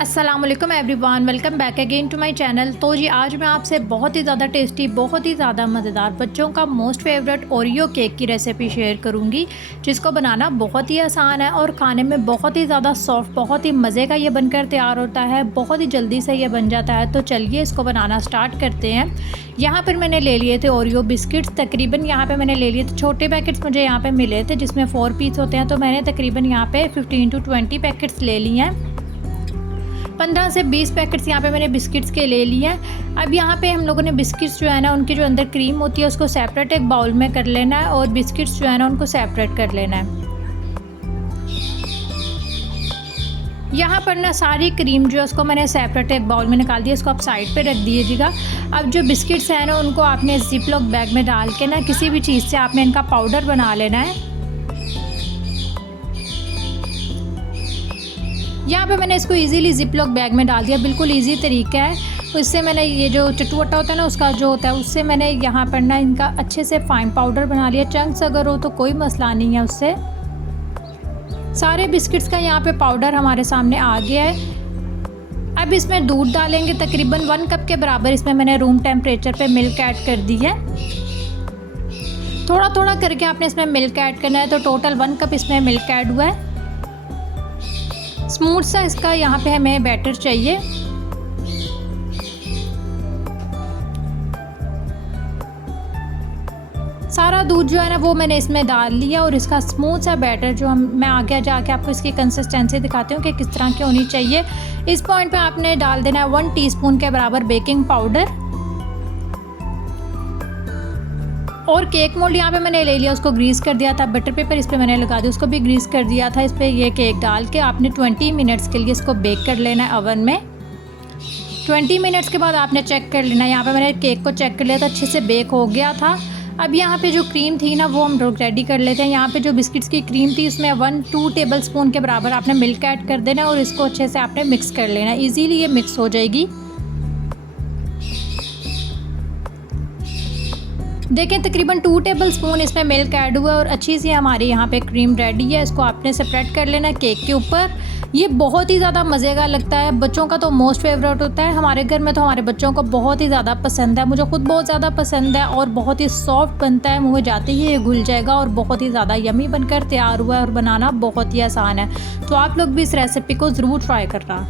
अस्सलाम वालेकुम everyone, welcome back again to my channel. तो जी आज मैं आपसे बहुत ही ज़्यादा टेस्टी, बहुत ही ज़्यादा मज़ेदार बच्चों का मोस्ट फेवरेट ओरियो केक की रेसिपी शेयर करूंगी, जिसको बनाना बहुत ही आसान है और खाने में बहुत ही ज़्यादा सॉफ्ट, बहुत ही मज़े का ये बनकर तैयार होता है। बहुत ही जल्दी से ये बन जाता है। तो चलिए इसको बनाना स्टार्ट करते हैं। यहाँ पर मैंने ले लिए थे ओरियो बिस्किट्स। तकरीबन यहाँ पर मैंने ले लिए थे, छोटे पैकेट्स मुझे यहाँ पर मिले थे जिसमें 4 पीस होते हैं। तो मैंने तकरीबन यहाँ पर 15 to 20 पैकेट्स ले लिए हैं। 15 से 20 पैकेट्स यहाँ पे मैंने बिस्किट्स के ले लिए हैं। अब यहाँ पे हम लोगों ने बिस्किट्स जो है ना, उनकी जो अंदर क्रीम होती है उसको सेपरेट एक बाउल में कर लेना है और बिस्किट्स जो है ना उनको सेपरेट कर लेना है। यहाँ पर ना सारी क्रीम जो है उसको मैंने सेपरेट एक बाउल में निकाल दिया। इसको आप साइड पे रख दीजिएगा। अब जो बिस्किट्स हैं ना उनको आपने जिप लॉक बैग में डाल के ना किसी भी चीज़ से आपने इनका पाउडर बना लेना है। यहाँ पे मैंने इसको इजीली जिप लॉक बैग में डाल दिया। बिल्कुल इजी तरीका है। तो इससे मैंने ये जो चटवटा होता है ना उसका जो होता है उससे मैंने यहाँ पर ना इनका अच्छे से फाइन पाउडर बना लिया। चंक्स अगर हो तो कोई मसला नहीं है उससे। सारे बिस्किट्स का यहाँ पे पाउडर हमारे सामने आ गया है। अब इसमें दूध डालेंगे। तकरीबन 1 कप के बराबर इसमें मैंने रूम टेम्परेचर पे मिल्क ऐड कर दी है। थोड़ा थोड़ा करके आपने इसमें मिल्क ऐड करना है। तो टोटल 1 कप इसमें मिल्क ऐड हुआ है। स्मूथ सा इसका यहाँ पे हमें बैटर चाहिए। सारा दूध जो है ना वो मैंने इसमें डाल लिया और इसका स्मूथ सा बैटर जो मैं आगे जाके आपको इसकी कंसिस्टेंसी दिखाती हूँ कि किस तरह की होनी चाहिए। इस पॉइंट पे आपने डाल देना है 1 टीस्पून के बराबर बेकिंग पाउडर। और केक मोल्ड यहाँ पे मैंने ले लिया, उसको ग्रीस कर दिया था। बटर पेपर इस पर मैंने लगा दिया, उसको भी ग्रीस कर दिया था। इस पर ये केक डाल के आपने 20 मिनट्स के लिए इसको बेक कर लेना है ओवन में। 20 मिनट्स के बाद आपने चेक कर लेना है। यहाँ पे मैंने केक को चेक कर लिया था, अच्छे से बेक हो गया था। अब यहाँ पे जो क्रीम थी ना वो हम रेडी कर लेते हैं। यहाँ पे जो बिस्किट्स की क्रीम थी उसमें 1-2 टेबल स्पून के बराबर आपने मिल्क ऐड कर देना और इसको अच्छे से आपने मिक्स कर लेना। ईजीली ये मिक्स हो जाएगी। देखें तकरीबन 2 टेबल स्पून इसमें मिल्क ऐड हुआ और अच्छी सी हमारी यहाँ पे क्रीम रेडी है। इसको आपने स्प्रेड कर लेना केक के ऊपर। ये बहुत ही ज़्यादा मज़े का लगता है। बच्चों का तो मोस्ट फेवरेट होता है। हमारे घर में तो हमारे बच्चों को बहुत ही ज़्यादा पसंद है। मुझे खुद बहुत ज़्यादा पसंद है और बहुत ही सॉफ्ट बनता है। मुँह में जाते ही ये घुल जाएगा और बहुत ही ज़्यादा यमी बनकर तैयार हुआ है और बनाना बहुत ही आसान है। तो आप लोग भी इस रेसिपी को ज़रूर ट्राई करना।